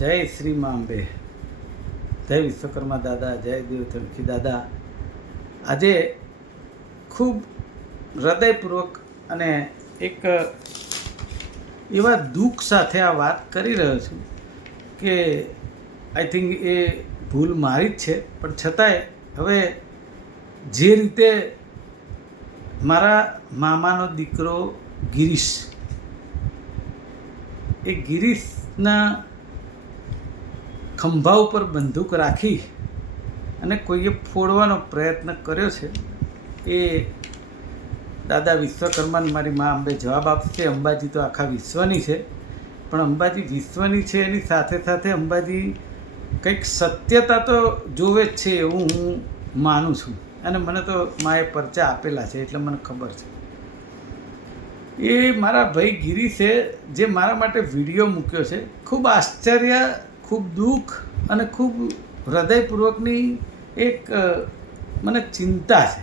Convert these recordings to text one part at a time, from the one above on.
જય શ્રી મા અંબે, જય વિશ્વકર્મા દાદા, જય દેવતણખી દાદા. આજે ખૂબ હૃદયપૂર્વક અને એક એવા દુઃખ સાથે આ વાત કરી રહ્યો છું કે આઈ થિંક એ ભૂલ મારી જ છે, પણ છતાંય હવે જે રીતે મારા મામાનો દીકરો ગિરીશ, એ ગિરીશના ખંભા ઉપર બંદૂક રાખી અને કોઈએ ફોડવાનો પ્રયત્ન કર્યો છે, એ દાદા વિશ્વકર્માને મારી મા અંબે જવાબ આપશે. અંબાજી તો આખા વિશ્વની છે, પણ અંબાજી વિશ્વની છે એની સાથે સાથે અંબાજી કંઈક સત્યતા તો જોવે જ છે એવું હું માનું છું. અને મને તો માએ પરચા આપેલા છે એટલે મને ખબર છે. એ મારા ભાઈ ગિરીશે જે મારા માટે વિડીયો મૂક્યો છે, ખૂબ આશ્ચર્ય, ખૂબ દુઃખ અને ખૂબ હૃદયપૂર્વકની એક મને ચિંતા છે.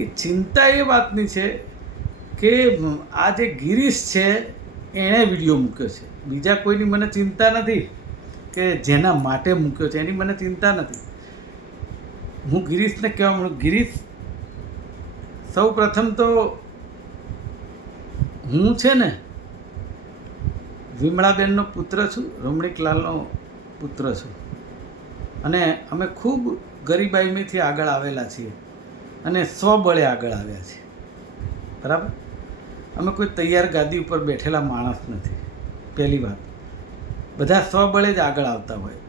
એ ચિંતા એ વાતની છે કે આ જે ગિરીશ છે એણે વિડીયો મૂક્યો છે. બીજા કોઈની મને ચિંતા નથી કે જેના માટે મૂક્યો છે, એની મને ચિંતા નથી. હું ગિરીશને કહેવા માંગુ, ગિરીશ, સૌ પ્રથમ તો હું છે ને વિમળાબેનનો પુત્ર છું, રમણીકલાલનો પુત્ર છું, અને અમે ખૂબ ગરીબાઈમાંથી આગળ આવેલા છીએ અને સ્વબળે આગળ આવ્યા છીએ. બરાબર? અમે કોઈ તૈયાર ગાદી ઉપર બેઠેલા માણસ નથી. પહેલી વાત, બધા સ્વબળે જ આગળ આવતા હોય.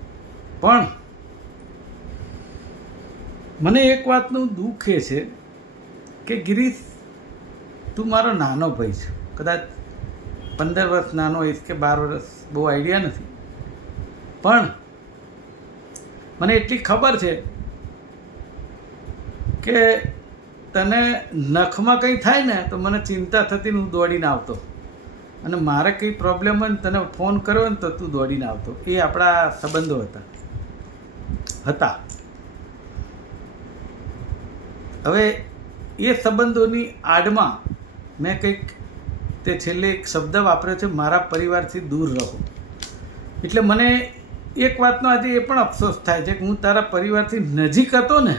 પણ મને એક વાતનું દુઃખ એ છે કે ગિરીશ, તું મારો નાનો ભાઈ છે, કદાચ 15 વર્ષ નાનો હોઈશ કે 12 વર્ષ, બહુ આઈડિયા નથી, પણ મને એટલી ખબર છે કે તને નખમાં કંઈ થાય ને તો મને ચિંતા થતી, હું દોડીને આવતો, અને મારે કંઈ પ્રોબ્લેમ હોય ને તને ફોન કર્યો ને તો તું દોડીને આવતો. એ આપણા સંબંધો હતા. હવે એ સંબંધોની આડમાં મેં કંઈક તે છેલ્લે એક શબ્દ વાપર્યો છે, મારા પરિવારથી દૂર રહો. એટલે મને એક વાતનો આજે એ પણ અફસોસ થાય છે કે હું તારા પરિવારથી નજીક હતો ને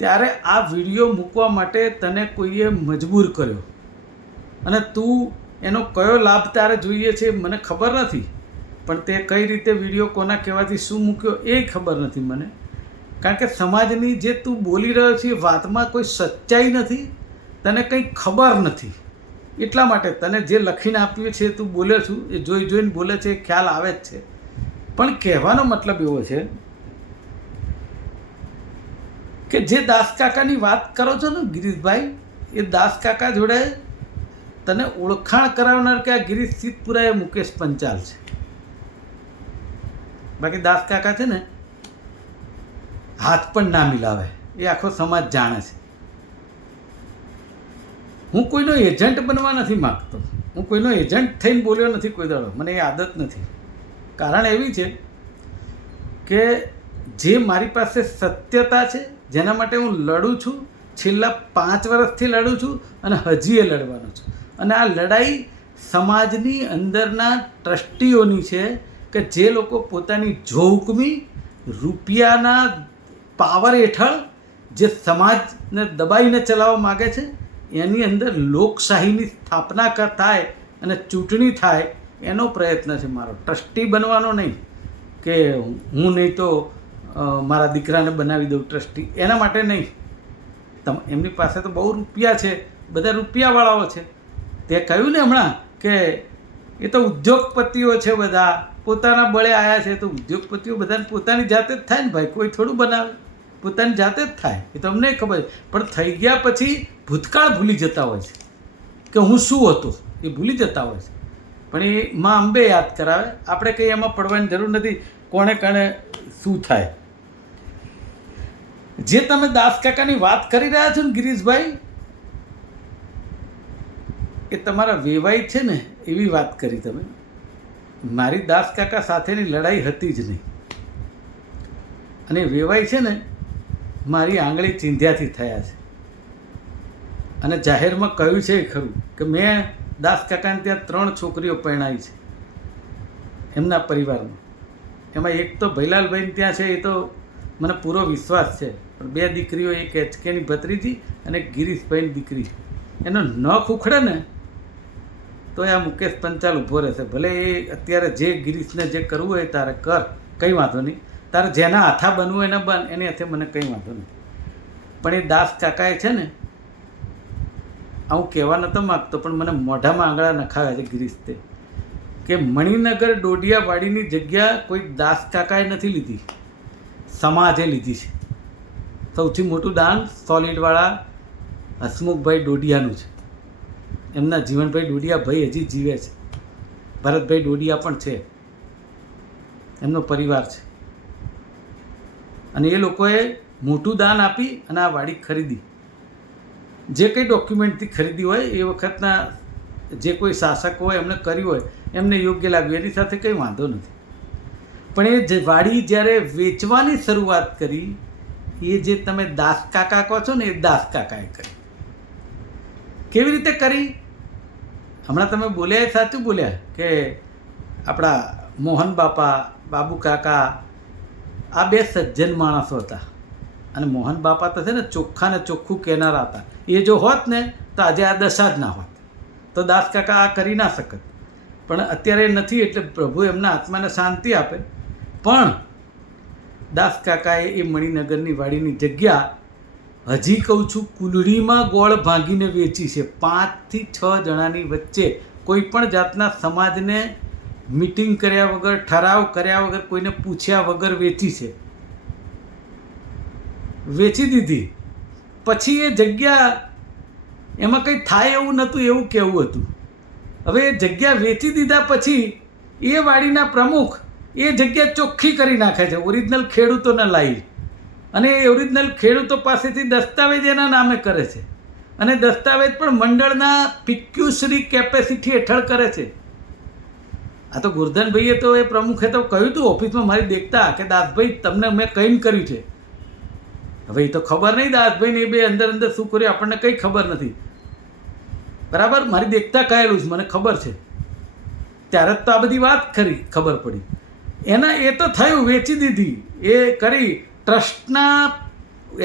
ત્યારે આ વિડીયો મૂકવા માટે તને કોઈએ મજબૂર કર્યો, અને તું એનો કયો લાભ તારે જોઈએ છે મને ખબર નથી, પણ તે કઈ રીતે વિડીયો કોના કહેવાથી શું મૂક્યો એ ખબર નથી મને. કારણ કે સમાજની જે તું બોલી રહ્યો છે એ વાતમાં કોઈ સચ્ચાઈ નથી, તને કંઈ ખબર નથી. એટલા માટે તને જે લખીને આપ્યું છે તું બોલ્યો છું, એ જોઈ જોઈને બોલે છે, એ ખ્યાલ આવે જ છે. પણ કહેવાનો મતલબ એવો છે કે જે દાસકાકાની વાત કરો છો ને ગિરીશભાઈ, એ દાસકાકા જોડે તને ઓળખાણ કરાવનાર કે આ ગિરીશ સિદ્ધપુરા એ મુકેશ પંચાલ છે. બાકી દાસકાકા છે ને હાથ પણ ના મિલાવે, એ આખો સમાજ જાણે છે. હું કોઈનો એજન્ટ બનવા નથી માગતો, હું કોઈનો એજન્ટ થઈને બોલ્યો નથી કોઈ દાડો, મને એ આદત નથી. કારણ એવી છે કે જે મારી પાસે સત્યતા છે, જેના માટે હું લડું છું, છેલ્લા 5 વર્ષથી લડું છું અને હજી એ લડવાનો છું. અને આ લડાઈ સમાજની અંદરના ટ્રસ્ટીઓની છે કે જે લોકો પોતાની જોહુકમી રૂપિયાના પાવર હેઠળ જે સમાજને દબાઈને ચલાવવા માગે છે, એની અંદર લોકશાહીની સ્થાપના થાય અને ચૂંટણી થાય એનો પ્રયત્ન છે મારો. ટ્રસ્ટી બનવાનો નહીં કે હું નહીં તો મારા દીકરાને બનાવી દઉં ટ્રસ્ટી, એના માટે નહીં. એમની પાસે તો બહુ રૂપિયા છે, બધા રૂપિયાવાળાઓ છે. તે કહ્યું ને હમણાં કે એ તો ઉદ્યોગપતિઓ છે, બધા પોતાના બળે આવ્યા છે. તો ઉદ્યોગપતિઓ બધાને પોતાની જાતે જ થાય ને ભાઈ, કોઈ થોડું બનાવે, પોતાની જાતે જ થાય. એ તો અમને ખબર, પણ થઈ ગયા પછી ભૂતકાળ ભૂલી જતા હોય છે કે હું શું હતો, એ ભૂલી જતા હોય છે. પણ એ મા અંબે યાદ કરાવે. આપણે કંઈ એમાં પડવાની જરૂર નથી કોણે કાણે શું થાય. જે તમે દાસકાકાની વાત કરી રહ્યા છો ને ગિરીશભાઈ, એ તમારા વેવાઈ છે ને એવી વાત કરી તમે. મારી દાસકાકા સાથેની લડાઈ હતી જ નહીં, અને વેવાઈ છે ને મારી આંગળી ચીંધ્યાથી થયા છે. અને જાહેરમાં કહ્યું છે ખરું કે મેં દાસકાકાને ત્યાં 3 છોકરીઓ પરણાવી છે. એમના પરિવારમાં. એમાં એક તો ભૈલાલભાઈ ત્યાં છે, એ તો મને પૂરો વિશ્વાસ છે, પણ 2 દીકરીઓ, એક એચકેની ભત્રીજી અને એક ગિરીશભાઈની દીકરી, એનો નખ ઉખડે ને તો આ મુકેશ પંચાલ ઊભો રહેશે. ભલે એ અત્યારે જે ગિરીશને જે કરવું હોય તારે કર, કંઈ વાંધો નહીં, તારે જેના હાથા બનવું એને બન, એની હાથે મને કંઈ વાંધો નહીં. પણ એ દાસ કાકાએ છે ને, હું કહેવા નહોતો માગતો પણ મને મોઢામાં આંગળા નખાવ્યા છે ગિરીશ તે, કે મણિનગર ડોડિયાવાડીની જગ્યા કોઈ દાસ કાકાએ નથી લીધી, સમાજે લીધી છે. સૌથી મોટું દાન સોલિડવાળા હસમુખભાઈ ડોડિયાનું છે. એમના જીવનભાઈ ડોડિયા ભાઈ હજી જીવે છે, ભરતભાઈ ડોડિયા પણ છે, એમનો પરિવાર છે. અને એ લોકોએ મોટું દાન આપી અને આ વાડી ખરીદી. જે કંઈ ડોક્યુમેન્ટથી ખરીદી હોય એ વખતના જે કોઈ શાસકો હોય એમણે કર્યું હોય, એમને યોગ્ય લાગ્યું, એની સાથે કંઈ વાંધો નથી. પણ એ જે વાડી જ્યારે વેચવાની શરૂઆત કરી, એ જે તમે દાસ કાકા કહો છો ને, એ દાસ કાકાએ કરી. કેવી રીતે કરી? હમણાં તમે બોલ્યા એ સાચું બોલ્યા કે આપણા મોહન બાપા, બાબુ કાકા, આ 2 સજ્જન માણસો હતા. અને મોહન બાપા તો છે ને ચોખ્ખા ને ચોખ્ખું કહેનારા હતા. એ જો હોત ને તો આજે આ દશા જ ના હોત, તો દાસ કાકા આ કરી ના શકત. પણ અત્યારે નથી, એટલે પ્રભુ એમના આત્માને શાંતિ આપે. પણ દાસ કાકાએ એ મણિનગરની વાડીની જગ્યા, હજી કહું છું, કુલડીમાં ગોળ ભાંગીને વેચી છે. 5 થી 6 જણાની વચ્ચે કોઈ પણ જાતના સમાજને મીટિંગ કર્યા વગર, ઠરાવ કર્યા વગર, કોઈને પૂછ્યા વગર વેચી છે, વેચી દીધી. પછી એ જગ્યા એમાં કંઈ થાય એવું નહોતું, એવું કહેવું હતું. હવે એ જગ્યા વેચી દીધા પછી એ વાડીના પ્રમુખ એ જગ્યા ચોખ્ખી કરી નાખે છે, ઓરિજિનલ ખેડૂતોને લાવી, અને એ ઓરિજિનલ ખેડૂતો પાસેથી દસ્તાવેજ એના નામે કરે છે. અને દસ્તાવેજ પણ મંડળના ફિક્યુસરી કેપેસિટી હેઠળ કરે છે. આ તો ગુરધનભાઈએ તો એ પ્રમુખે તો કહ્યું હતું ઓફિસમાં મારી દેખતા કે દાસભાઈ તમને મેં કહીને કર્યું છે. હવે એ તો ખબર નહીં દાસભાઈને એ 2 અંદર અંદર શું કર્યું આપણને કંઈ ખબર નથી, બરાબર? મારી દેખતા કહેલું છે, મને ખબર છે. ત્યારે જ તો આ બધી વાત ખબર પડી. એ તો થયું, વેચી દીધી, એ કરી. ટ્રસ્ટના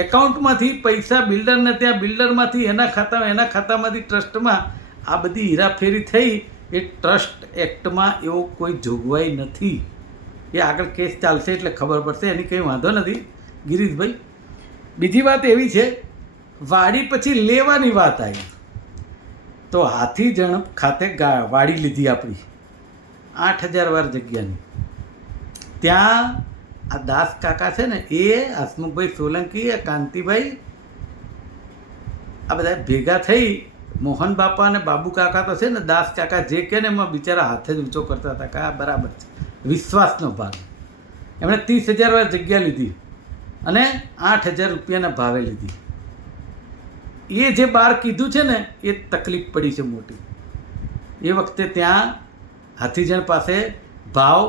એકાઉન્ટમાંથી પૈસા બિલ્ડરને ત્યાં, બિલ્ડરમાંથી એના ખાતામાંથી ટ્રસ્ટમાં આ બધી હેરાફેરી થઈ. એ ટ્રસ્ટ એક્ટમાં એવો કોઈ જોગવાઈ નથી. એ આગળ કેસ ચાલશે એટલે ખબર પડશે, એની કંઈ વાંધો નથી ગિરીશભાઈ. બીજી વાત એવી છે, વાડી પછી લેવાની વાત આવી તો હાથીજણ ખાતે વાડી લીધી આપણી 8000 વાર જગ્યાની. ત્યાં આ દાસ કાકા છે ને, એ હસમુખભાઈ સોલંકી, કાંતિભાઈ, આ બધા ભેગા થઈ, મોહન બાપા અને બાબુ કાકા તો છે ને, દાસ કાકા જે કહે ને એમાં બિચારા હાથે જ ઊંચો કરતા હતા કે આ બરાબર છે, વિશ્વાસનો ભાગ. એમણે 30000 વાર જગ્યા લીધી અને 8000 રૂપિયાના ભાવે લીધી. એ જે બહાર કીધું છે ને, એ તકલીફ પડી છે મોટી. એ વખતે ત્યાં હાથીજણ પાસે ભાવ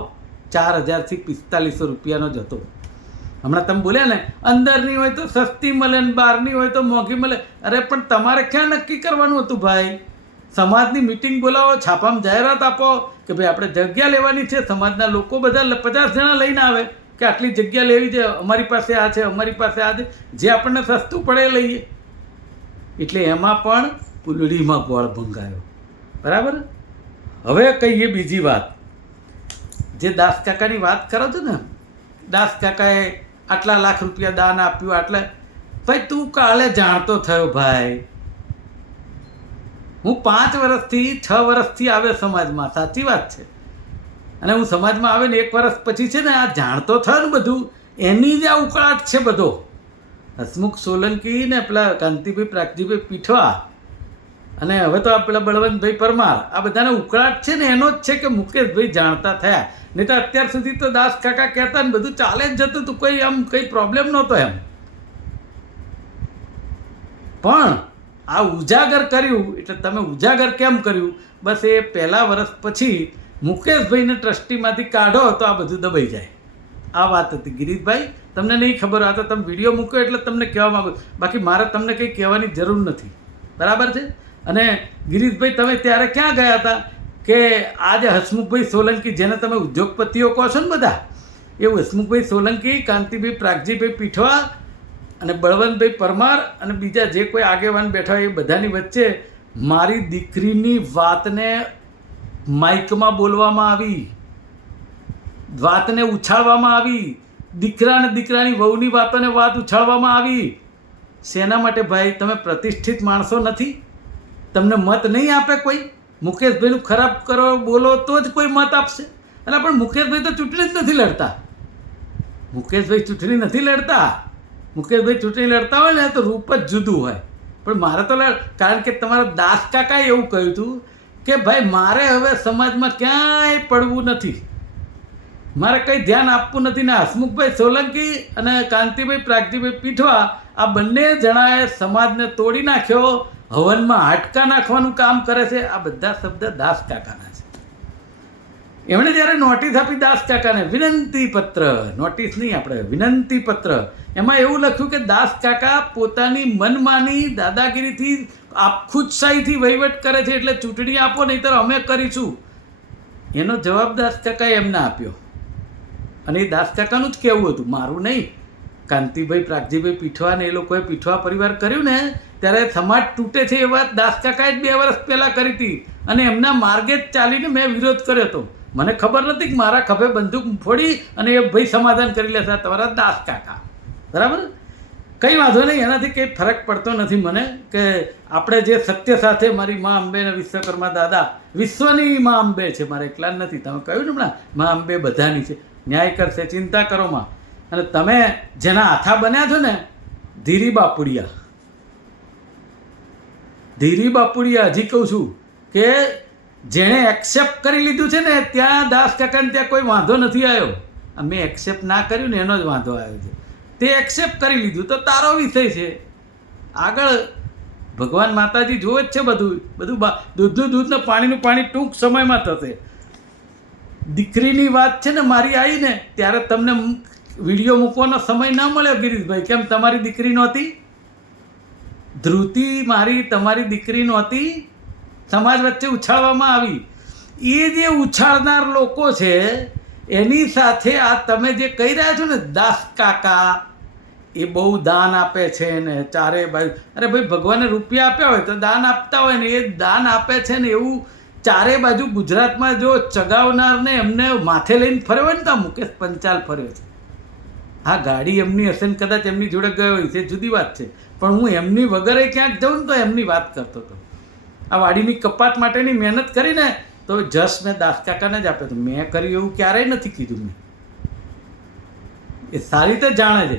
4000 થી 4500 રૂપિયાનો જ હતો. હમણાં તમે બોલ્યા ને, અંદરની હોય તો સસ્તી મળે ને બહારની હોય તો મોંઘી મળે. અરે પણ તમારે ક્યાં નક્કી કરવાનું હતું ભાઈ? સમાજની મિટિંગ બોલાવો, છાપામાં જાહેરાત આપો કે ભાઈ આપણે જગ્યા લેવાની છે. સમાજના લોકો બધા 50 જણા લઈને આવે કે આટલી જગ્યા લેવી છે, અમારી પાસે આ છે, અમારી પાસે આ છે, જે આપણને સસ્તું પડે લઈએ. એટલે એમાં પણ પુલડીમાં ગોળ ભંગાયો, બરાબર? હવે કહીએ બીજી વાત. જે દાસ કાકાની વાત કરો છો ને, દાસ કાકાએ આટલા લાખ રૂપિયા દાન આપ્યું, આટલા. ભાઈ તું કાલે જાણતો થયો ભાઈ. હું 5 વર્ષથી 6 વર્ષથી આવ્યો સમાજમાં, સાચી વાત છે. અને હું સમાજમાં આવે ને 1 વર્ષ પછી છે ને, આ જાણતો થયો ને બધું, એની જ આ ઉકળાટ છે બધો. હસમુખ સોલંકી ને પેલા કાંતિભાઈ, પ્રાગજીભાઈ પીઠવા, અને હવે તો આ પેલા બળવંતભાઈ પરમાર, આ બધાને ઉકળાટ છે ને એનો જ છે કે મુકેશભાઈ જાણતા થયા. નહીં તો અત્યાર સુધી તો દાસ કાકા કહેતા ને બધું ચાલે જ જતું હતું, કોઈ આમ કંઈ પ્રોબ્લેમ નહોતો એમ. પણ આ ઉજાગર કર્યું, એટલે તમે ઉજાગર કેમ કર્યું? બસ એ પહેલા વર્ષ પછી મુકેશભાઈને ટ્રસ્ટીમાંથી કાઢો તો આ બધું દબાઈ જાય. આ વાત હતી ગિરીશભાઈ. તમને નહીં ખબર, આ તો તમે વિડીયો મૂક્યો એટલે તમને કહેવા માગું, બાકી મારે તમને કંઈ કહેવાની જરૂર નથી, બરાબર છે? અને ગિરીશભાઈ તમે ત્યારે ક્યાં ગયા હતા? કે આ જે હસમુખભાઈ સોલંકી, જેને તમે ઉદ્યોગપતિઓ કહો છો ને બધા, એ હસમુખભાઈ સોલંકી, કાંતિભાઈ પ્રાગજીભાઈ પીઠવા અને બળવંતભાઈ પરમાર અને બીજા જે કોઈ આગેવાન બેઠા હોય એ બધાની વચ્ચે મારી દીકરીની વાતને માઇકમાં બોલવામાં આવી, વાતને ઉછાળવામાં આવી, દીકરાની વહુની વાતોને વાત ઉછાળવામાં આવી. શેના માટે ભાઈ? તમે પ્રતિષ્ઠિત માણસો નથી? તમને મત નહીં આપે કોઈ? મુકેશભાઈનું ખરાબ કરો બોલો તો જ કોઈ મત આપશે. અને પણ મુકેશભાઈ તો ચૂંટણી જ નથી લડતા. મુકેશભાઈ ચૂંટણી નથી લડતા. મુકેશભાઈ ચૂંટણી લડતા હોય ને તો રૂપ જ જુદું હોય. પણ મારે તો કારણ કે તમારા દાસ કાકાએ એવું કહ્યું હતું કે ભાઈ મારે હવે સમાજમાં ક્યાંય પડવું નથી, મારે કંઈ ધ્યાન આપવું નથી. ને હસમુખભાઈ સોલંકી અને કાંતિભાઈ પ્રાગજીભાઈ પીઠવા આ બંને જણાએ સમાજને તોડી નાખ્યો, હવનમાં હાડકા નાખવાનું કામ કરે છે. આ બધા શબ્દ દાસ કાકાના છે. એમણે જ્યારે નોટિસ આપી દાસ કાકાને, વિનંતી પત્ર, નોટિસ નહીં આપણે, વિનંતી પત્ર, એમાં એવું લખ્યું કે દાસ કાકા પોતાની મનમાની દાદાગીરીથી આપખુદશાહીથી વહીવટ કરે છે, એટલે ચૂંટણી આપો નહીંતર અમે કરીશું. એનો જવાબ દાસ કાકાએ એમને આપ્યો. અને એ દાસ કાકાનું જ કહેવું હતું, મારું નહીં. કાંતિભાઈ પ્રાગજીભાઈ પીઠવા ને એ લોકોએ પીઠવા પરિવાર કર્યું ને ત્યારે સમાજ તૂટે છે એ વાત દાસ કાકાએ જ 2 વર્ષ પહેલાં કરી હતી. અને એમના માર્ગે જ ચાલીને મેં વિરોધ કર્યો હતો. મને ખબર નથી કે મારા ખભે બંદૂક ફોડી અને એ ભાઈ સમાધાન કરી લેતા તમારા દાસ કાકા. બરાબર, કંઈ વાંધો નહીં, એનાથી કંઈ ફરક પડતો નથી મને. કે આપણે જે સત્ય સાથે, મારી મા અંબે ને વિશ્વકર્મા દાદા, વિશ્વની મા અંબે છે, મારે એકલા નથી. તમે કહ્યું ને હમણાં, મા અંબે બધાની છે, ન્યાય કરશે, ચિંતા કરો માં. અને તમે જેના હાથા બન્યા છો ને, ધીરી બાપુડિયા, હજી કહું છું કે જેણે એક્સેપ્ટ કરી લીધું છે ને, ત્યાં દાસ કાકાને ત્યાં કોઈ વાંધો નથી આવ્યો. મેં એક્સેપ્ટ ના કર્યું ને એનો જ વાંધો આવ્યો છે. તે એક્સેપ્ટ કરી લીધું તો તારો વિષય છે. આગળ ભગવાન માતાજી જોવે જ છે બધું. દૂધનું દૂધ ને પાણીનું પાણી ટૂંક સમયમાં થશે. દીકરીની વાત છે ને મારી આવી ને ત્યારે તમને વિડીયો મૂકવાનો સમય ન મળ્યો ગિરીશભાઈ. કેમ? તમારી દીકરી નહોતી? ધ્રુતિ મારી તમારી દીકરી નહોતી? સમાજ વચ્ચે ઉછાળવામાં આવી. એ જે ઉછાળનાર લોકો છે એની સાથે આ તમે જે કહી રહ્યા છો ને દાસ કાકા, એ બહુ દાન આપે છે ને ચારે બાજુ. અરે ભાઈ, ભગવાને રૂપિયા આપ્યા હોય તો દાન આપતા હોય ને, એ દાન આપે છે ને એવું ચારે બાજુ ગુજરાતમાં જો ચગાવનારને એમને માથે લઈને ફર્યો હોય ને, તો મુકેશ પંચાલ ફર્યો છે. હા, ગાડી એમની હશે ને કદાચ એમની જોડે ગયો હોય છે, જુદી વાત છે. પણ હું એમની વગરે ક્યાંક જાઉં ને તો એમની વાત કરતો હતો. આ વાડીની કપાત માટેની મહેનત કરીને તો જશ મેં દાસ કાકાને જ આપ્યો હતો. મેં કર્યું એવું ક્યારેય નથી કીધું મેં. એ સારી રીતે જાણે છે.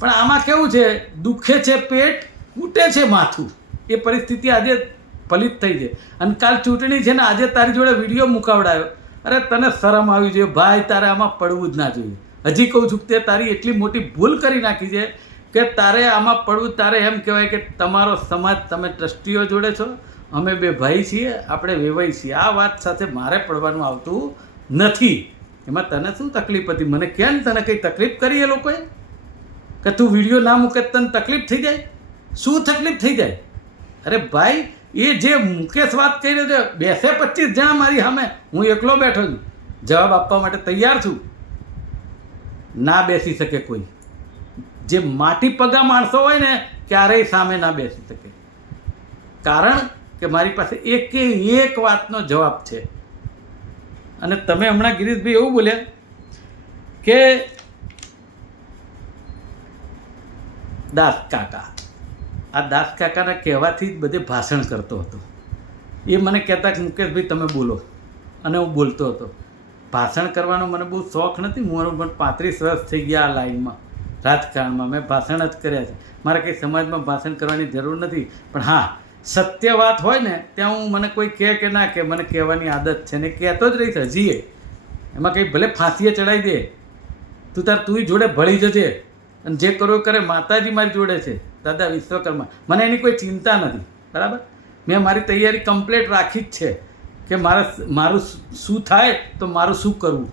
પણ આમાં કેવું છે, દુખે છે પેટ, ફૂટે છે માથું. એ પરિસ્થિતિ આજે ફલિત થઈ છે. અને કાલ ચૂંટણી છે ને, આજે તારી જોડે વિડીયો મુકાવડાયો. અરે તને શરમ આવી જોઈએ ભાઈ, તારે આમાં પડવું જ ના જોઈએ. હજી કહું છું, તે તારી એટલી મોટી ભૂલ કરી નાખી છે કે તારે આમાં પડવું. તારે એમ કહેવાય કે તમારો સમાજ, તમે ટ્રસ્ટીઓ જોડે છો, અમે 2 ભાઈ છીએ, આપણે વેવાઈ છીએ. આ વાત સાથે મારે પડવાનું આવતું નથી. એમાં તને શું તકલીફ હતી? મને કહે ને, તને કંઈ તકલીફ કરી એ લોકોએ? કે તું વિડીયો ના મૂકે તને તકલીફ થઈ જાય? શું તકલીફ થઈ જાય? અરે ભાઈ, એ જે મુકેશ વાત કરી રહ્યો છે, બેસે 25 જણા મારી સામે, હું એકલો બેઠો છું, જવાબ આપવા માટે તૈયાર છું. ના બેસી શકે કોઈ. જે માટી પગા માણસો હોય ને, ક્યારેય સામે ના બેસી શકે. કારણ કે મારી પાસે એક વાતનો જવાબ છે. અને તમે હમણાં ગિરીશભાઈ એવું બોલ્યા કે દાસ કાકા, આ દાસ કાકાના કહેવાથી જ બધે ભાષણ કરતો હતો. એ મને કહેતા કે મુકેશભાઈ તમે બોલો, અને હું બોલતો હતો. ભાષણ કરવાનો મને બહુ શોખ નથી. મારું પણ 35 વર્ષ થઈ ગયા આ લાઈનમાં, રાજકારણમાં. મેં ભાષણ જ કર્યા છે. મારે કંઈ સમાજમાં ભાષણ કરવાની જરૂર નથી. પણ હા, સત્ય વાત હોય ને ત્યાં હું, મને કોઈ કહે કે ના કે, મને કહેવાની આદત છે ને કહેતો જ રહીશ હજીએ. એમાં કંઈ ભલે ફાંસીએ ચડાવી દે, તું જોડે ભળી જજે, અને જે કરો કરે. માતાજી મારી જોડે છે, દાદા વિશ્વકર્મા. મને એની કોઈ ચિંતા નથી. બરાબર, મેં મારી તૈયારી કમ્પ્લીટ રાખી જ છે કે મારું શું થાય તો મારું શું કરવું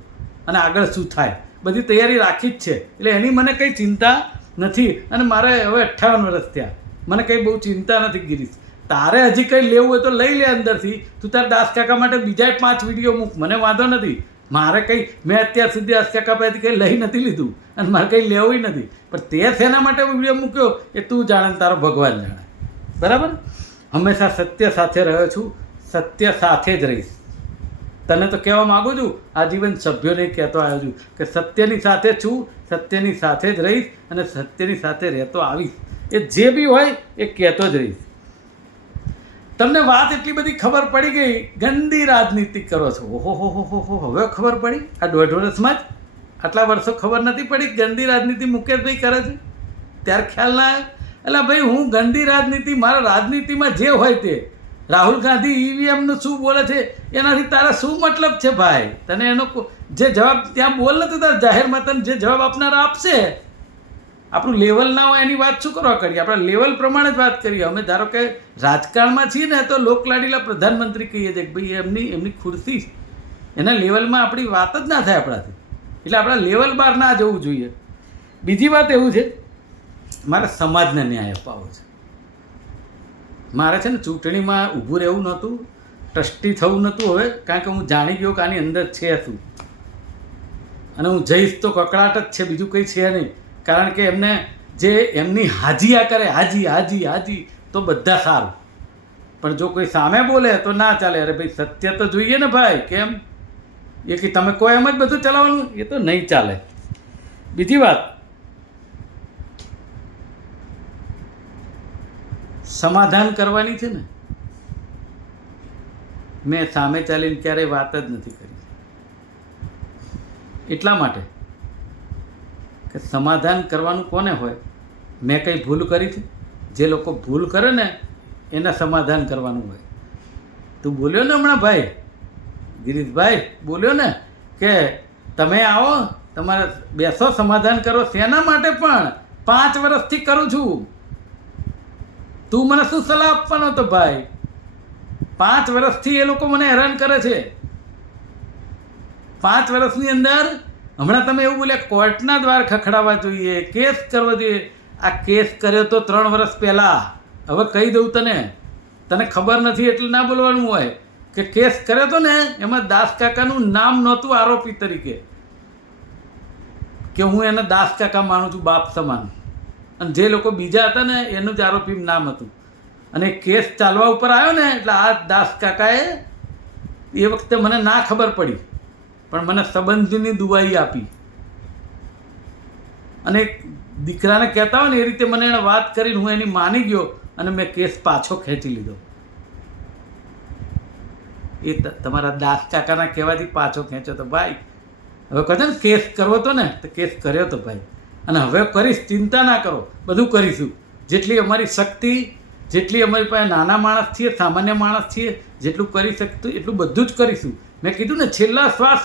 અને આગળ શું થાય, બધી તૈયારી રાખી જ છે. એટલે એની મને કંઈ ચિંતા નથી. અને મારે હવે 58 વર્ષ થયા, મને કંઈ બહુ ચિંતા નથી ગિરીશ. તારે હજી કંઈ લેવું હોય તો લઈ લે અંદરથી. તું તારા દાસ કાકા માટે બીજા 5 વિડીયો મૂક, મને વાંધો નથી. મારે કંઈ મેં અત્યાર સુધી દાસ કાકા પાસેથી કંઈ લઈ નથી લીધું અને મારે કંઈ લેવું નથી. પણ તે શેના માટે વિડીયો મૂક્યો એ તું જાણે, તારો ભગવાન જાણે. બરાબર? હંમેશા સત્ય સાથે રહ્યો છું, સત્ય સાથે જ રહીશ. તને તો કહેવા માગું છું, આજીવન સભ્યોને કહેતો આવ્યો છું કે સત્યની સાથે છું, સત્યની સાથે જ રહીશ અને સત્યની સાથે રહેતો આવીશ. એ જે બી હોય એ કહેતો જ રહીશ. તમને વાત એટલી બધી ખબર પડી ગઈ, ગંદી રાજનીતિ કરો છો. ઓહો હો હો હો, હવે ખબર પડી? આ 1.5 વર્ષમાં જ? આટલા વર્ષો ખબર નથી પડી ગંદી રાજનીતિ મુકેશભાઈ કરે છે? ત્યારે ખ્યાલ ના આવ્યો? એટલે ભાઈ, હું ગંદી રાજનીતિ, મારા રાજનીતિમાં જે હોય તે, રાહુલ ગાંધી ઈવીએમનું શું બોલે છે એનાથી તારા શું મતલબ છે ભાઈ? તને એનો જે જવાબ ત્યાં બોલ નથી, તારા જાહેરમાં તને જે જવાબ આપનારા આપશે. આપણું લેવલ ના હોય એની વાત શું કરવા કરીએ? આપણા લેવલ પ્રમાણે જ વાત કરીએ. અમે ધારો કે રાજકારણમાં છીએ ને તો લોકલાડીલા પ્રધાનમંત્રી કહીએ છીએ કે ભાઈ એમની ખુરશી, એના લેવલમાં આપણી વાત જ ના થાય આપણાથી. એટલે આપણા લેવલ બહાર ના જવું જોઈએ. બીજી વાત એવું છે, મારે સમાજને ન્યાય અપાવવો છે. મારે છે ને ચૂંટણીમાં ઊભું રહેવું નહોતું, ટ્રસ્ટી થવું નહોતું. હવે કારણ કે હું જાણી ગયો કે આની અંદર છે શું, અને હું જઈશ તો કકડાટ જ છે, બીજું કંઈ છે નહીં. કારણ કે એમને જે એમની હાજીયા કરે, હાજી હાજી હાજી, તો બધા સારું. પણ જો કોઈ સામે બોલે તો ના ચાલે. અરે ભાઈ, સત્ય તો જોઈએ ને ભાઈ. કેમ એ કે તમે કોઈ એમ જ બધું ચલાવવાનું? એ તો નહીં ચાલે. બીજી વાત, સમાધાન કરવાની છે ને, મેં સામે ચાલીને ક્યારેય વાત જ નથી કરી. એટલા માટે કે સમાધાન કરવાનું કોને હોય? મેં કંઈ ભૂલ કરી છે? જે લોકો ભૂલ કરે ને એના સમાધાન કરવાનું હોય. તું બોલ્યો ને હમણાં ભાઈ, ગિરીશભાઈ બોલ્યો ને કે તમે આવો, તમારે બેસો, સમાધાન કરો. શેના માટે? પણ 5 વર્ષથી કરું છું. તું મને શું સલાહ આપવાનો હતો ભાઈ? 5 વર્ષથી એ લોકો મને હેરાન કરે છે. 5 વર્ષની અંદર હમણાં તમે એવું બોલ્યા કોર્ટના દ્વાર ખખડાવવા જોઈએ, કેસ કરવો જોઈએ. આ કેસ કર્યો તો 3 વર્ષ પહેલાં. હવે કહી દઉં તને ખબર નથી એટલે ના બોલવાનું હોય કે કેસ કર્યો તો ને એમાં દાસ કાકાનું નામ નહોતું આરોપી તરીકે, કે હું એને દાસ કાકા માનું છું, બાપ સમાન. અને જે લોકો બીજા હતા ને એનું જ આરોપી નામ હતું. અને કેસ ચાલવા ઉપર આવ્યો ને એટલે આ દાસ કાકાએ એ વખતે મને ના ખબર પડી, પણ મને સંબંધીની દુવાઈ આપી. અને દીકરાને કહેતા હોય ને એ રીતે મને એણે વાત કરીને હું એની માની ગયો અને મેં કેસ પાછો ખેંચી લીધો. એ તમારા દાસ કાકાના કહેવાથી પાછો ખેંચ્યો તો ભાઈ. હવે કહે ને કેસ કરવો તો ને, તો કેસ કર્યો તો ભાઈ. અને હવે કરીશ, ચિંતા ના કરો, બધું કરીશું. જેટલી અમારી શક્તિ, જેટલી અમારી પાસે નાના માણસ છીએ, સામાન્ય માણસ છીએ, જેટલું કરી શકતું એટલું બધું જ કરીશું. મેં કીધું ને છેલ્લા શ્વાસ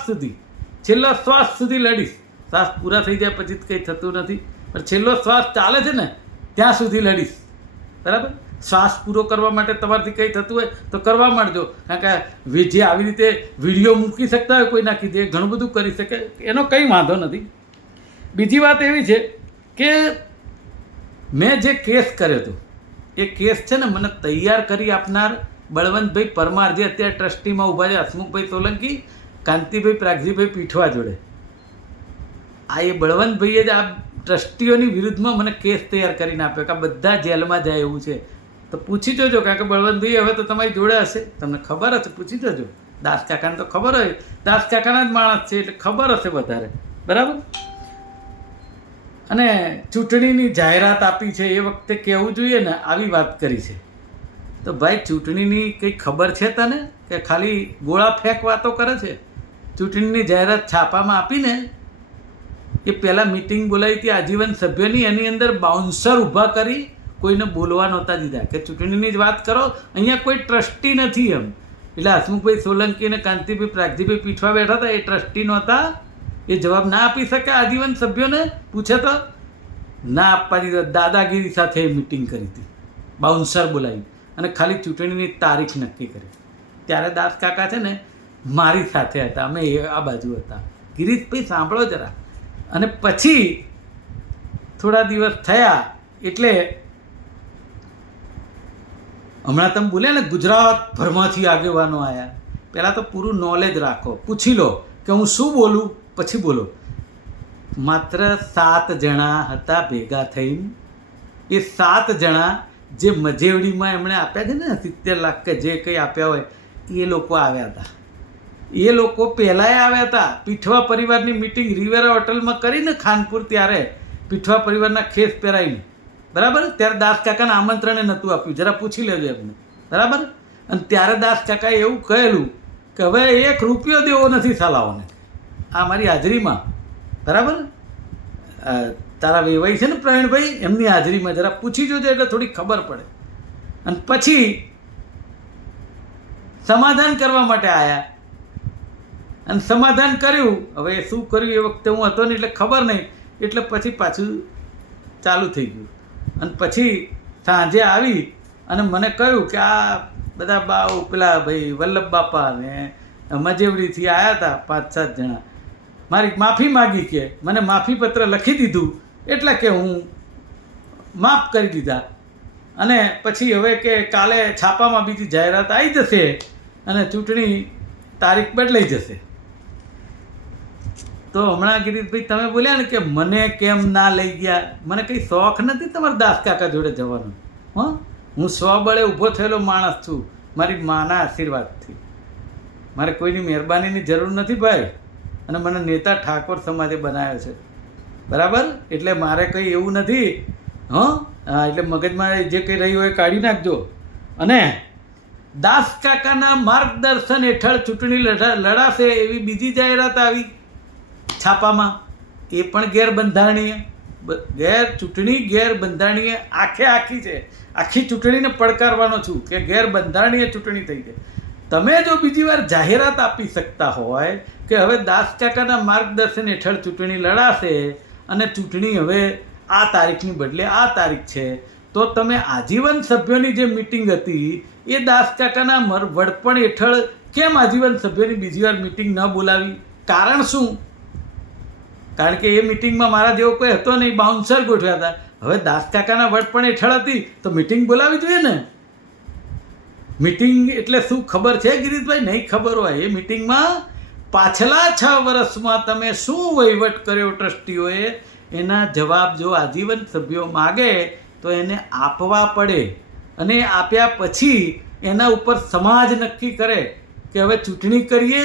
સુધી લડીશ. શ્વાસ પૂરા થઈ જાય પછી કંઈ થતું નથી, પણ છેલ્લો શ્વાસ ચાલે છે ને ત્યાં સુધી લડીશ. બરાબર? શ્વાસ પૂરો કરવા માટે તમારાથી કંઈ થતું હોય તો કરવા માંડજો. કારણ કે જે આવી રીતે વિડીયો મૂકી શકતા હોય કોઈ નાખી દે, ઘણું બધું કરી શકે, એનો કંઈ વાંધો નથી. બીજી વાત એવી છે કે મેં જે કેસ કર્યો હતો એ કેસ છે ને મને તૈયાર કરી આપનાર બળવંતભાઈ પરમાર, જે અત્યારે ટ્રસ્ટીમાં ઊભા છે, હસમુખભાઈ સોલંકી, કાંતિભાઈ પ્રાગજીભાઈ પીઠવા જોડે. આ એ બળવંતભાઈએ જ આ ટ્રસ્ટીઓની વિરુદ્ધમાં મને કેસ તૈયાર કરીને આપ્યો કે આ બધા જેલમાં જાય એવું છે. તો પૂછી જોજો, કારણ કે બળવંતભાઈ હવે તો તમારી જોડે હશે, તમને ખબર હશે, પૂછી જોજો. દાસ કાકાને તો ખબર હોય, દાસ કાકાના જ માણસ છે એટલે ખબર હશે વધારે. બરાબર? અને ચૂંટણીની જાહેરાત આપી છે એ વખતે કહેવું જોઈએ ને, આવી વાત કરી છે. તો ભાઈ, ચૂંટણીની કંઈ ખબર છે તને કે ખાલી ગોળા ફેંક વાતો કરે છે? ચૂંટણીની જાહેરાત છાપામાં આપીને એ પહેલાં મિટિંગ બોલાવી હતી આજીવન સભ્યોની, એની અંદર બાઉન્સર ઊભા કરી કોઈને બોલવા નહોતા દીધા કે ચૂંટણીની જ વાત કરો, અહીંયા કોઈ ટ્રસ્ટી નથી એમ. એટલે હસમુખભાઈ સોલંકી અને કાંતિભાઈ પ્રાગજીભાઈ પીઠવા બેઠા હતા, એ ટ્રસ્ટી નહોતા, એ જવાબ ના આપી શકે આજીવન સભ્યોને પૂછે તો ના આપવા દીધો. દાદાગીરી સાથે મિટિંગ કરી હતી, બાઉન્સર બોલાવી અને ખાલી ચૂંટણીની તારીખ નક્કી કરી. ત્યારે દાસ કાકા છે ને મારી સાથે હતા, અમે આ બાજુ હતા. ગિરીશભાઈ સાંભળો જરા. અને પછી થોડા દિવસ થયા એટલે હમણાં તમે બોલ્યા ને ગુજરાતભરમાંથી આગેવાનો આવ્યા. પહેલાં તો પૂરું નોલેજ રાખો, પૂછી લો કે હું શું બોલું, પછી બોલો. માત્ર 7 જણા હતા ભેગા થઈને. એ 7 જણા જે મજેવડીમાં એમણે આપ્યા છે ને 70 લાખ કે જે કંઈ આપ્યા હોય, એ લોકો આવ્યા હતા. એ લોકો પહેલાંય આવ્યા હતા. પીઠવા પરિવારની મિટિંગ રિવેરા હોટલમાં કરીને ખાનપુર, ત્યારે પીઠવા પરિવારના ખેસ પહેરાવીને, બરાબર. ત્યારે દાસ કાકાને આમંત્રણે નહોતું આપ્યું, જરા પૂછી લેજો એમને, બરાબર. અને ત્યારે દાસ કાકાએ એવું કહેલું કે હવે 1 રૂપિયો દેવો નથી સાલાઓને, આ મારી હાજરીમાં, બરાબર. તારા વેવાઈ છે ને પ્રવીણભાઈ, એમની હાજરીમાં જરા પૂછી જોજો એટલે થોડી ખબર પડે. અને પછી સમાધાન કરવા માટે આવ્યા અને સમાધાન કર્યું. હવે શું કર્યું એ વખતે હું હતો નહીં એટલે ખબર નહીં, એટલે પછી પાછું ચાલુ થઈ ગયું. અને પછી સાંજે આવી અને મને કહ્યું કે આ બધા બાઉ પેલા ભાઈ વલ્લભ બાપા ને મજેવડીથી આવ્યા હતા 5-7 જણા, મારી માફી માગી, કે મને માફીપત્ર લખી દીધું એટલે કે હું માફ કરી દીધા. અને પછી હવે કે કાલે છાપામાં બીજી જાહેરાત આવી જશે અને ચૂંટણી તારીખ બદલાઈ જશે. તો હમણાં ગિરીશભાઈ તમે બોલ્યા ને કે મને કેમ ના લઈ ગયા, મને કંઈ શોખ નથી તમારા દાસ કાકા જોડે જવાનો. હં, હું સ્વબળે ઊભો થયેલો માણસ છું, મારી માના આશીર્વાદથી. મારે કોઈની મહેરબાનીની જરૂર નથી ભાઈ. અને મને નેતા ઠાકોર સમાજે બનાવ્યો છે, બરાબર. એટલે મારે કંઈ એવું નથી. હા, એટલે મગજમાં જે કંઈ રહ્યું હોય કાઢી નાખજો. અને દાસ કાકાના માર્ગદર્શન હેઠળ ચૂંટણી લડાશે એવી બીજી જાહેરાત આવી છાપામાં, એ પણ ગેરબંધારણીય. ચૂંટણી ગેરબંધારણીય આખી છે. આખી ચૂંટણીને પડકારવાનો છું કે ગેરબંધારણીય ચૂંટણી થઈ છે. તમે જો બીજી વાર જાહેરાત આપી શકતા હોય કે હવે દાસ કાકાના માર્ગદર્શન હેઠળ ચૂંટણી લડાશે અને ચૂંટણી હવે આ તારીખની બદલે આ તારીખ છે, તો તમે આજીવન સભ્યોની જે મિટિંગ હતી એ દાસ કાકાના વડપણ હેઠળ કેમ આજીવન સભ્યોની બીજી વાર મિટિંગ ન બોલાવી? કારણ શું? કારણ કે એ મિટિંગમાં મારા જેવો કોઈ હતો નહીં, બાઉન્સર ગોઠવ્યા હતા. હવે દાસ કાકાના વડપણ હેઠળ હતી તો મિટિંગ બોલાવી જોઈએ ને. મિટિંગ એટલે શું ખબર છે ગિરીશભાઈ? નહીં ખબર હોય. એ મિટિંગમાં પાછલા 6 વર્ષમાં તમે શું વહીવટ કર્યો ટ્રસ્ટીઓએ, એના જવાબ જો આજીવન સભ્યો માગે તો એને આપવા પડે. અને આપ્યા પછી એના ઉપર સમાજ નક્કી કરે કે હવે ચૂંટણી કરીએ,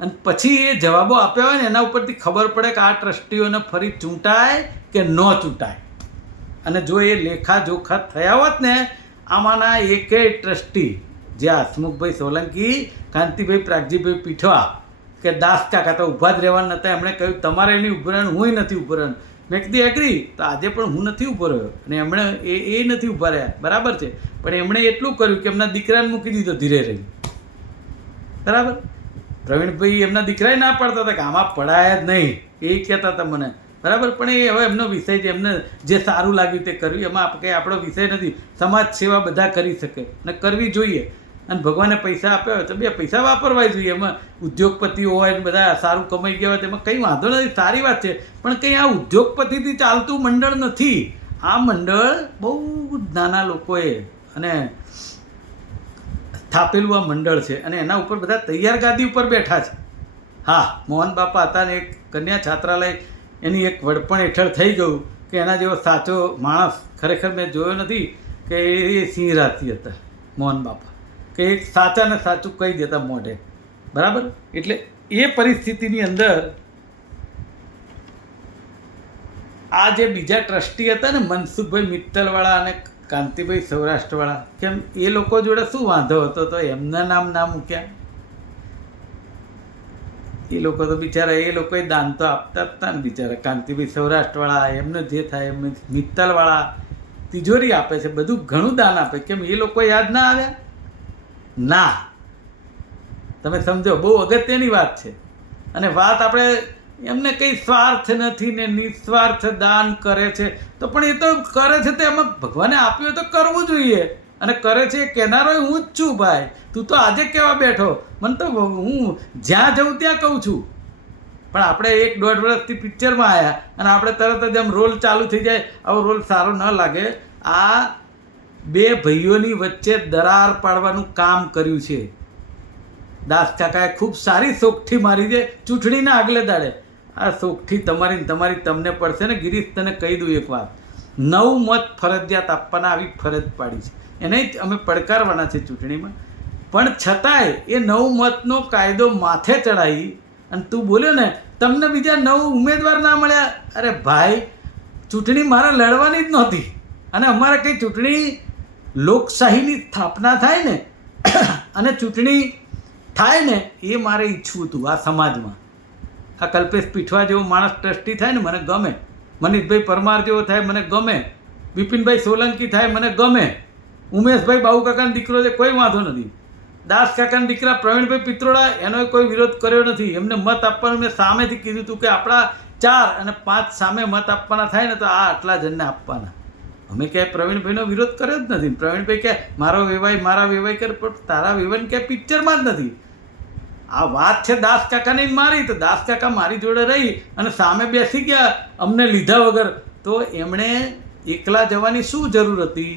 અને પછી એ જવાબો આપ્યા હોય ને એના ઉપરથી ખબર પડે કે આ ટ્રસ્ટીઓને ફરી ચૂંટાય કે ન ચૂંટાય. અને જો એ લેખાજોખા થયા હોત ને, આમાંના એકેય ટ્રસ્ટી, જે હસમુખભાઈ સોલંકી, કાંતિભાઈ પ્રાગજીભાઈ પીઠવા કે દાસ કાકા તો ઊભા જ રહેવાના નહોતા. એમણે કહ્યું તમારે નહીં ઊભું રહેવાનું, હું નથી ઊભું રહેવાનું. મેં કીધું એગ્રી. તો આજે પણ હું નથી ઊભો રહ્યો અને એમણે એ નથી ઊભા રહ્યા, બરાબર છે. પણ એમણે એટલું કર્યું કે એમના દીકરાને મૂકી દીધો ધીરે રહી, બરાબર. પ્રવીણભાઈ એમના દીકરાએ ના પાડતા હતા કે આમાં પડાયા જ નહીં, એ કહેતા હતા મને, બરાબર. પણ એ હવે એમનો વિષય છે, એમને જે સારું લાગ્યું તે કર્યું. એમાં કંઈ આપણો વિષય નથી. સમાજ સેવા બધા કરી શકે અને કરવી જોઈએ. અને ભગવાને પૈસા આપ્યા હોય તો 2 પૈસા વાપરવા જોઈએ. એમાં ઉદ્યોગપતિઓ હોય ને બધા સારું કમાઈ ગયા હોય તેમાં કંઈ વાંધો નથી, સારી વાત છે. પણ કંઈ આ ઉદ્યોગપતિથી ચાલતું મંડળ નથી. આ મંડળ બહુ નાના લોકોએ અને સ્થાપેલું આ મંડળ છે. અને એના ઉપર બધા તૈયાર ગાદી ઉપર બેઠા છે. હા, મોહન બાપા હતા ને એક કન્યા છાત્રાલય એની એક વડપણ હેઠળ થઈ ગયું કે એના જેવો સાચો માણસ ખરેખર મેં જોયો નથી. કે એ સિંહ રાથી હતા મોહન બાપા, કે એક સાચા ને સાચું કહી દેતા મોઢે, બરાબર. એટલે એ પરિસ્થિતિની અંદર આ જે બીજા ટ્રસ્ટી હતા ને મનસુખભાઈ મિત્તલવાળા અને કાંતિભાઈ સૌરાષ્ટ્રવાળા, કેમ એ લોકો જોડે શું વાંધો હતો તો એમના નામ ના મૂક્યા? એ લોકો તો બિચારા, એ લોકોએ દાન તો આપતા જ હતા ને બિચારા. કાંતિભાઈ સૌરાષ્ટ્રવાળા, એમને જે થાય એમને, મિત્તલવાળા તિજોરી આપે છે, બધું ઘણું દાન આપે. કેમ એ લોકો યાદ ના આવ્યા? ના, તમે સમજો, બહુ અગત્યની વાત છે. અને વાત આપણે એમને કંઈ સ્વાર્થ નથી ને નિસ્વાર્થ દાન કરે છે, તો પણ એ તો કરે છે તો એમાં ભગવાને આપ્યું તો કરવું જોઈએ. અને કરે છે એ કહેનારો હું જ છું ભાઈ. તું તો આજે કહેવા બેઠો, મને તો હું જ્યાં જઉં ત્યાં કહું છું. પણ આપણે 1-1.5 વર્ષથી પિક્ચરમાં આવ્યા અને આપણે તરત જ આમ રોલ ચાલુ થઈ જાય, આવો રોલ સારો ન લાગે. આ બે ભાઈઓની વચ્ચે દરાર પાડવાનું કામ કર્યું છે. દાસ કાકાએ ખૂબ સારી સોગઠી મારી છે ચૂંટણીના આગલે દાડે. આ સોગઠી તમારી તમને પડશે ને ગિરીશ, તને કહી દઉં એક વાત, 9 મત ફરજિયાત આપવાના આવી ફરજ પાડી છે. એને જ અમે પડકારવાના છે ચૂંટણીમાં. પણ છતાંય એ 9 મતનો કાયદો માથે ચડાવી અને તું બોલ્યો ને તમને બીજા 9 ઉમેદવાર ના મળ્યા. અરે ભાઈ, ચૂંટણી મારે લડવાની જ નહોતી. અને અમારે કંઈ ચૂંટણી લોકશાહીની સ્થાપના થાય ને અને ચૂંટણી થાય ને એ મારે ઈચ્છવું હતું. આ સમાજમાં આ કલ્પેશ પીઠવા જેવો માણસ ટ્રસ્ટી થાય ને મને ગમે, મનીષભાઈ પરમાર જેવો થાય મને ગમે, બિપિનભાઈ સોલંકી થાય મને ગમે, ઉમેશભાઈ બાબુ કાકાનો દીકરો છે કોઈ વાંધો નથી, દાસ કાકાના દીકરા પ્રવીણભાઈ પિત્રોડા એનો કોઈ વિરોધ કર્યો નથી. એમને મત આપવાનું મેં સામેથી કીધું હતું કે આપણા 4 અને 5 સામે મત આપવાના થાય ને તો આ આટલા જણને આપવાના. અમે ક્યાંય પ્રવીણભાઈનો વિરોધ કર્યો જ નથી. પ્રવીણભાઈ કે મારા વેવાય કરે, પણ તારા વેવાઈને ક્યાંય પિક્ચરમાં જ નથી. આ વાત છે દાસ કાકાની મારી, તો દાસ કાકા મારી જોડે રહી અને સામે બેસી ગયા અમને લીધા વગર. તો એમણે એકલા જવાની શું જરૂર હતી?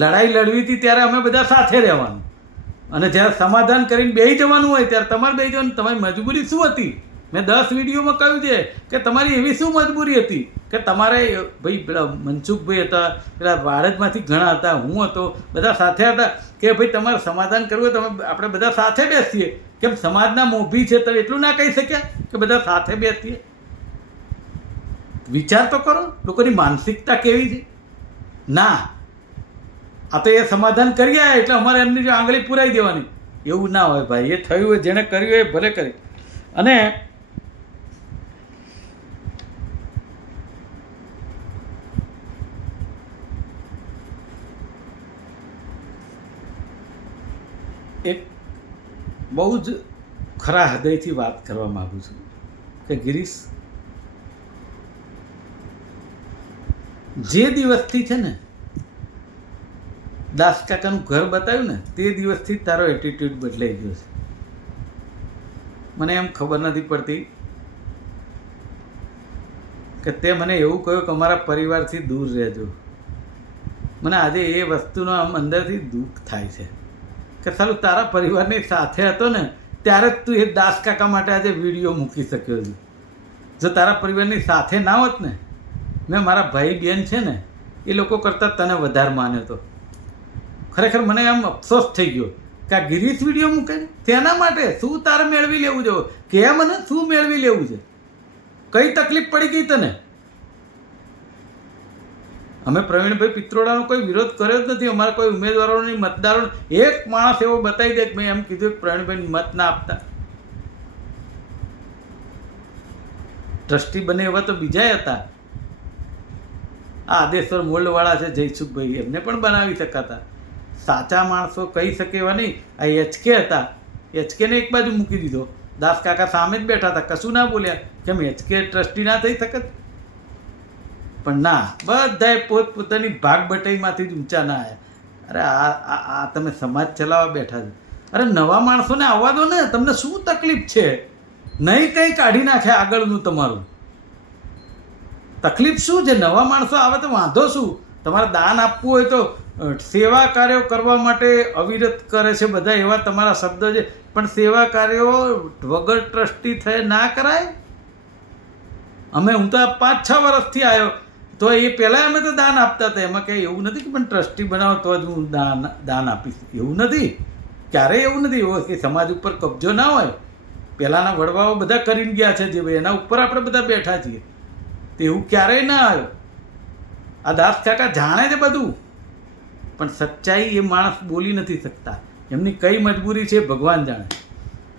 લડાઈ લડવી હતી ત્યારે અમે બધા સાથે રહેવાનું, અને જ્યારે સમાધાન કરીને બેસી જવાનું હોય ત્યારે તમારે બેસી જવાનું. તમારી મજબૂરી શું હતી? મેં 10 વિડીયોમાં કહ્યું છે કે તમારી એવી શું મજબૂરી હતી કે તમારે ભાઈ પેલા મનસુખભાઈ હતા, પેલા વાડજમાંથી ઘણા હતા, હું હતો, બધા સાથે હતા કે ભાઈ તમારે સમાધાન કરવું હોય તમે આપણે બધા સાથે બેસીએ. કેમ સમાજના મોભી છે તો એટલું ના કહી શક્યા કે બધા સાથે બેસીએ? વિચાર તો કરો લોકોની માનસિકતા કેવી છે. ના, આ તો એ સમાધાન કરી આવ્યા એટલે અમારે એમની આંગળી પુરાઈ દેવાની, એવું ના હોય ભાઈ. એ થયું હોય, જેણે કર્યું હોય ભલે કરી. અને એક બહુ જ ખરા હૃદયથી વાત કરવા માગું છું કે ગિરીશ, જે દિવસથી છે ને દાસ કાકાનું ઘર બતાવ્યું ને તે દિવસથી તારો એટીટ્યૂડ બદલાઈ ગયો છે. મને એમ ખબર નથી પડતી કે તે મને એવું કહ્યું કે અમારા પરિવારથી દૂર રહેજો. મને આજે એ વસ્તુનો આમ અંદરથી દુઃખ થાય છે કે સાલું તારા પરિવારની સાથે હતો ને ત્યારે જ તું એ દાસ કાકા માટે આજે વિડીયો મૂકી શક્યો છે. જો તારા પરિવારની સાથે ના હોત ને, મેં મારા ભાઈ બહેન છે ને એ લોકો કરતાં તને વધારે માન્યો હતો. ખરેખર મને આમ અફસોસ થઈ ગયો કે આ ગિરીશ વિડીયો મૂકે ને તેના માટે શું તારે મેળવી લેવું છે? કે મને શું મેળવી લેવું છે? કઈ તકલીફ પડી ગઈ તને? અમે પ્રવીણભાઈ પિત્રોડાનો કોઈ વિરોધ કર્યો જ નથી. અમારા કોઈ ઉમેદવારોની મતદારો એક માણસ એવો બતાવી દે કે મેં એમ કીધું કે પ્રવીણભાઈ મત ના આપતા. ટ્રસ્ટી બને એવા તો બીજા હતા. આ આદેશ્વર મોલ્ડવાળા છે જયસુખભાઈ, એમને પણ બનાવી શકાતા. સાચા માણસો કહી શકે એવા નહીં. આ એચકે હતા, એચકેને એક બાજુ મૂકી દીધો. દાસ કાકા સામે જ બેઠા હતા, કશું ના બોલ્યા. કેમ એચકે ટ્રસ્ટી ના થઈ શકત? પણ ના, બધાએ પોતપોતાની ભાગ બટાઈમાંથી જ ઊંચા ના આવ્યા. અરે આ તમે સમાજ ચલાવવા બેઠા છો. અરે નવા માણસોને આવવા દો ને, તમને શું તકલીફ છે? નહીં કંઈ કાઢી નાખે આગળનું તમારું. તકલીફ શું છે? નવા માણસો આવે તો વાંધો શું? તમારે દાન આપવું હોય તો સેવા કાર્યો કરવા માટે અવિરત કરે છે બધા, એવા તમારા શબ્દો છે. પણ સેવા કાર્યો વગર ટ્રસ્ટી થયે ના કરાય. હું તો 5-6 વર્ષથી આવ્યો તો એ પહેલાં અમે તો દાન આપતા હતા. એમાં કંઈ એવું નથી કે પણ ટ્રસ્ટી બનાવો તો જ હું દાન આપીશ, એવું નથી. ક્યારેય એવું નથી. એવો કે સમાજ ઉપર કબજો ના હોય. પહેલાંના વડવાઓ બધા કરીને ગયા છે જે ભાઈ, એના ઉપર આપણે બધા બેઠા છીએ. તો એવું ક્યારેય ના આવ્યો. આ દાસ કાકા જાણે છે બધું, પણ સચ્ચાઈ એ માણસ બોલી નથી શકતા. એમની કઈ મજબૂરી છે ભગવાન જાણે.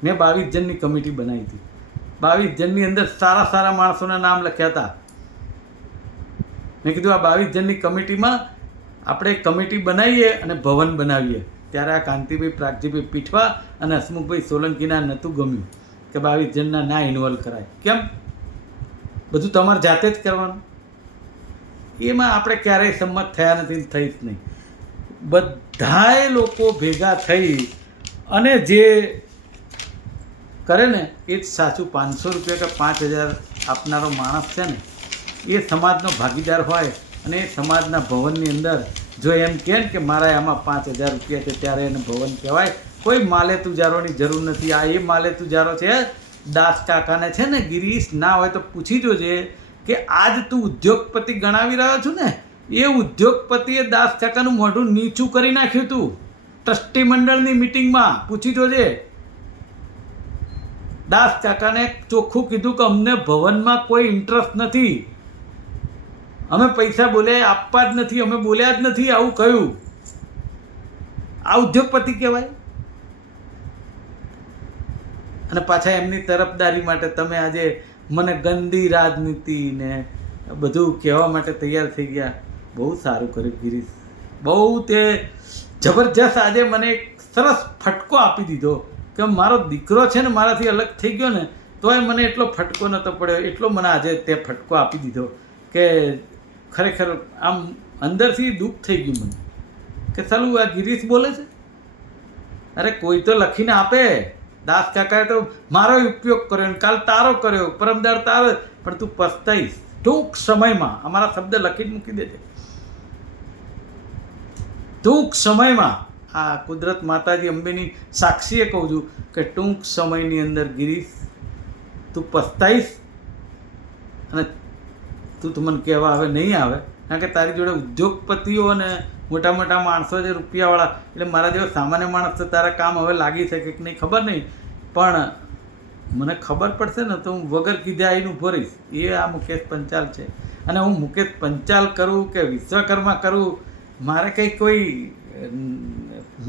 મેં 22 જણની કમિટી બનાવી હતી. 22 જણની અંદર સારા સારા માણસોના નામ લખ્યા હતા. મેં કીધું આ 22 જણની કમિટીમાં આપણે કમિટી બનાવીએ અને ભવન બનાવીએ. ત્યારે આ કાંતિભાઈ પ્રાગજીભાઈ પીઠવા અને હસમુખભાઈ સોલંકીના નહોતું ગમ્યું કે 22 જણના ના ઇન્વોલ્વ કરાય. કેમ? બધું તમારે જાતે જ કરવાનું. એમાં આપણે ક્યારેય સંમત થયા નથી, થઈશ નહીં. બધાએ લોકો ભેગા થઈ અને જે કરે ને એ જ સાચું. 500 રૂપિયા કે 5000 આપનારો માણસ છે ને એ સમાજનો ભાગીદાર હોય અને એ સમાજના ભવનની અંદર જો એમ કહે ને કે મારા આમાં 5,000 રૂપિયા છે ત્યારે એને ભવન કહેવાય. કોઈ માલે તુજારોની જરૂર નથી. આ એ માલે તુજારો છે. દાસ કાકાને છે ને ગિરીશ ના હોય તો પૂછી જોજે કે આજ તું ઉદ્યોગપતિ ગણાવી રહ્યો છું ને, એ ઉદ્યોગપતિએ દાસ કાકાનું મોઢું નીચું કરી નાખ્યું હતું ટ્રસ્ટી મંડળની મિટિંગમાં. પૂછી જોજે. દાસ કાકાને ચોખ્ખું કીધું કે અમને ભવનમાં કોઈ ઇન્ટરેસ્ટ નથી, અમે પૈસા બોલ્યા આપવા જ નથી, અમે બોલ્યા જ નથી, આવું કહ્યું. આ ઉદ્યોગપતિ કહેવાય? અને પાછા એમની તરફદારી માટે તમે આજે મને ગંદી રાજનીતિ ને બધું કહેવા માટે તૈયાર થઈ ગયા. બહુ સારું કર્યું ગિરીશ, બહુ તે જબરજસ્ત. આજે મને એક સરસ ફટકો આપી દીધો કે મારો દીકરો છે ને મારાથી અલગ થઈ ગયો ને તોય મને એટલો ફટકો નહોતો પડ્યો. એટલો મને આજે તે ફટકો આપી દીધો કે ખરેખર આમ અંદરથી દુઃખ થઈ ગયું મને કે ચાલું આ ગિરીશ બોલે છે. અરે કોઈ તો લખીને આપે. દાસ કાકાએ તો મારો ઉપયોગ કર્યો ને કાલ તારો કર્યો, પરમદાર તારો, પણ તું પસ્તાઈશ ટૂંક સમયમાં. અમારા શબ્દ લખીને મૂકી દેજે. ટૂંક સમયમાં આ કુદરત માતાજી અંબેની સાક્ષીએ કહું છું કે ટૂંક સમયની અંદર ગિરીશ તું પસ્તાઈશ. અને તું તો મને કહેવા હવે નહીં આવે, કારણ કે તારી જોડે ઉદ્યોગપતિઓ અને મોટા મોટા માણસો જે રૂપિયાવાળા, એટલે મારા જેવો સામાન્ય માણસ તો તારા કામ હવે લાગી શકે કે નહીં ખબર નહીં, પણ મને ખબર પડશે ને તો હું વગર કીધે આવીને ઊભો રહીશ. એ આ મુકેશ પંચાલ છે. અને હું મુકેશ પંચાલ કરું કે વિશ્વકર્મા કરું, મારે કંઈ કોઈ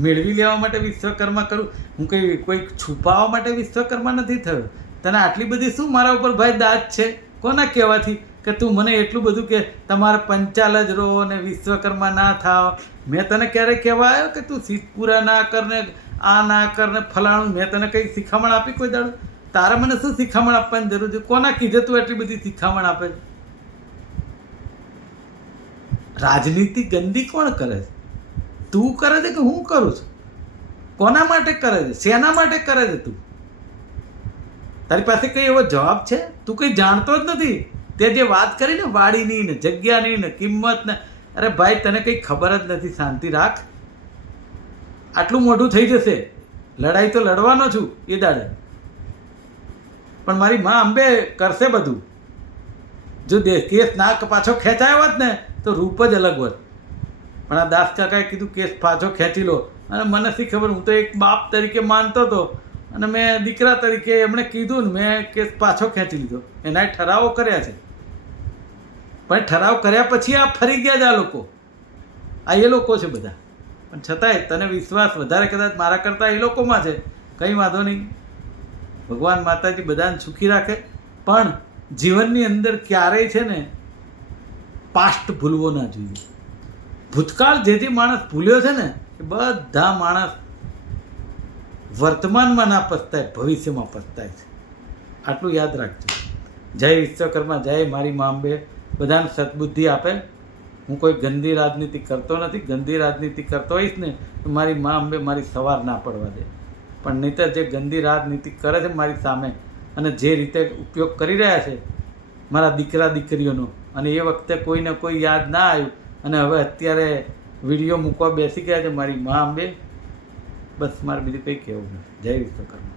મેળવી લેવા માટે વિશ્વકર્મા કરું, હું કંઈ કોઈ છુપાવવા માટે વિશ્વકર્મા નથી થયો. તને આટલી બધી શું મારા ઉપર ભાઈ દાદ છે? કોના કહેવાથી કે તું મને એટલું બધું કે તમારે પંચાલ જ રહો ને વિશ્વકર્મા ના થાવ? મેં તને ક્યારેય કહેવા આવ્યો કે તું સીટ પૂરા ના કર ને આ ના કર ને ફલાણું? મેં તને કંઈ શિખામણ આપી કોઈ દાડો? તારે મને શું શિખામણ આપવાની જરૂર છે? કોના કીધે તું એટલી બધી શિખામણ આપે? રાજનીતિ ગંદી કોણ કરે છે? તું કરે છે કે હું કરું છું? કોના માટે કરે છે? શેના માટે કરે છે તું? તારી પાસે કંઈ એવો જવાબ છે? તું કંઈ જાણતો જ નથી. તે જે વાત કરી ને વાડીની ને જગ્યાની ને કિંમત ને, અરે ભાઈ તને કંઈ ખબર જ નથી. શાંતિ રાખ. આટલું મોટું થઈ જશે. લડાઈ તો લડવાનો છું એ દાડે, પણ મારી માં અંબે કરશે બધું. જો કેસ ના પાછો ખેંચાયો હોત ને તો રૂપ જ અલગ હોત. પણ આ દાસ કાકાએ કીધું કેસ પાછો ખેંચી લો. અને મને શી ખબર, હું તો એક બાપ તરીકે માનતો હતો અને મેં દીકરા તરીકે એમણે કીધું ને મેં કેસ પાછો ખેંચી લીધો. એના ઠરાવો કર્યા છે, પણ ઠરાવ કર્યા પછી આ ફરી ગયા જ આ લોકો. આ એ લોકો છે બધા. પણ છતાંય તને વિશ્વાસ વધારે કદાચ મારા કરતાં એ લોકોમાં છે. કંઈ વાંધો નહીં, ભગવાન માતાજી બધાને સુખી રાખે. પણ જીવનની અંદર ક્યારેય છે ને પાસ્ટ ભૂલવો ના જોઈએ. ભૂતકાળ જે માણસ ભૂલ્યો છે ને એ બધા માણસ વર્તમાનમાં ના પસ્તાય, ભવિષ્યમાં પસ્તાય છે. આટલું યાદ રાખજો. જય વિશ્વકર્મા, જય મારી મા અંબે. બધાને સદબુદ્ધિ આપે. હું કોઈ ગંદી રાજનીતિ કરતો નથી. ગંદી રાજનીતિ કરતો હોઈશ ને તો મારી મા અંબે મારી સવાર ના પડવા દે. પણ નહીંતર જે ગંદી રાજનીતિ કરે છે મારી સામે અને જે રીતે ઉપયોગ કરી રહ્યા છે મારા દીકરા દીકરીઓનો, અને એ વખતે કોઈને કોઈ યાદ ના આવ્યું અને હવે અત્યારે વિડીયો મૂકવા બેસી ગયા છે મારી મા અંબે. બસ મારે બીજું કંઈ કહેવું નથી. જય વિશ્વકર્મા.